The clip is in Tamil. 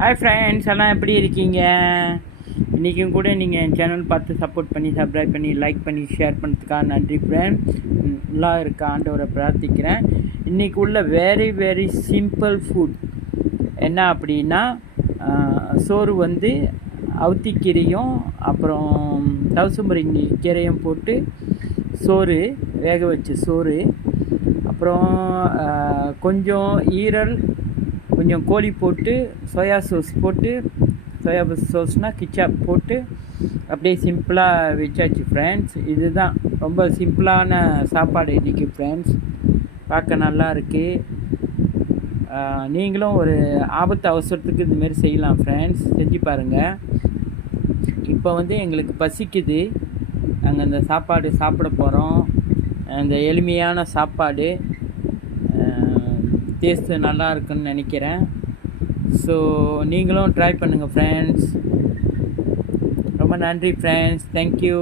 ஹாய் ஃப்ரெண்ட்ஸ், எல்லாம் எப்படி இருக்கீங்க? இன்றைக்கும் கூட நீங்கள் என் சேனல் பார்த்து சப்போர்ட் பண்ணி சப்ஸ்கிரைப் பண்ணி லைக் பண்ணி ஷேர் பண்ணுறதுக்காக நன்றி ஃப்ரெண்ட். நல்லா இருக்க ஆண்டவரை பிரார்த்திக்கிறேன். இன்றைக்கி உள்ள வெரி சிம்பிள் ஃபுட் என்ன அப்படின்னா, சோறு வந்து அவுத்திக்கீரையும் அப்புறம் தவசுமுருங்கி கீரையும் போட்டு சோறு, வேக வச்ச சோறு, அப்புறம் கொஞ்சம் ஈரல், கொஞ்சம் கோழி போட்டு சோயா சாஸ் போட்டு, சோயா சாஸ்னால் கிச்சாப் போட்டு அப்படியே சிம்பிளாக வச்சாச்சு ஃப்ரெண்ட்ஸ். இதுதான் ரொம்ப சிம்பிளான சாப்பாடு இன்றைக்கி ஃப்ரெண்ட்ஸ். பார்க்க நல்லா இருக்குது. நீங்களும் ஒரு ஆபத்து அவசரத்துக்கு இதுமாரி செய்யலாம் ஃப்ரெண்ட்ஸ், செஞ்சு பாருங்கள். இப்போ வந்து எங்களுக்கு பசிக்குது, நாங்கள் இந்த சாப்பாடு சாப்பிட போகிறோம். இந்த எளிமையான சாப்பாடு டேஸ்ட்டு நல்லா இருக்குன்னு நினைக்கிறேன். ஸோ நீங்களும் ட்ரை பண்ணுங்கள் ஃப்ரெண்ட்ஸ். ரொம்ப நன்றி ஃப்ரெண்ட்ஸ், தேங்க்யூ.